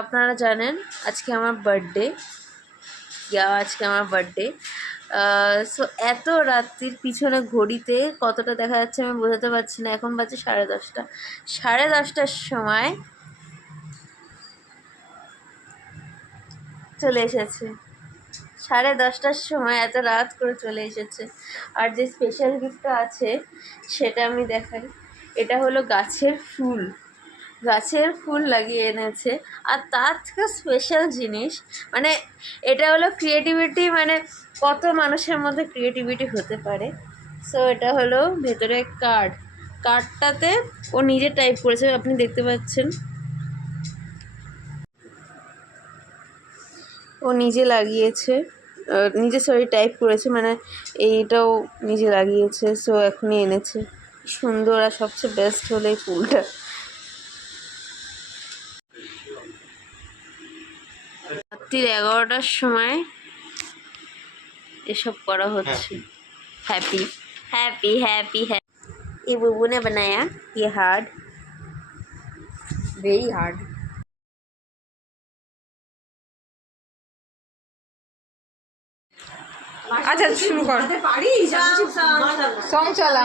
আপনারা জানেন আজকে আমার বার্থডে, আজকে আমার বার্থডে। সো এত রাত্রির পিছনে ঘড়িতে কতটা দেখা যাচ্ছে আমি বোঝাতে পারছি না। এখন বাজে 10:30। 10:30টার সময় চলে এসেছে, 10:30টার সময় এত রাত করে চলে এসেছে। আর যে স্পেশাল গিফটটা আছে সেটা আমি দেখাই। এটা হলো গাছের ফুল লাগিয়ে এনেছে। আর তার থেকে স্পেশাল জিনিস, মানে এটা হলো ক্রিয়েটিভিটি, মানে কত মানুষের মধ্যে ক্রিয়েটিভিটি হতে পারে। সো এটা হলো ভেতরে কার্ডটাতে ও নিজে টাইপ করেছে, আপনি দেখতে পাচ্ছেন ও নিজে লাগিয়েছে, নিজে টাইপ করেছে, মানে এইটাও নিজে লাগিয়েছে। সো এখনই এনেছে, সুন্দর। আর সবচেয়ে বেস্ট হলো এই ফুলটা। রাত্রির 11টার সময় এসব করা হচ্ছে। हैप्पी हैप्पी हैप्पी है। ये बुबू ने बनाया, ये हार्ड, वेरी हार्ड। আচ্ছা শুরু কর। সং চালা।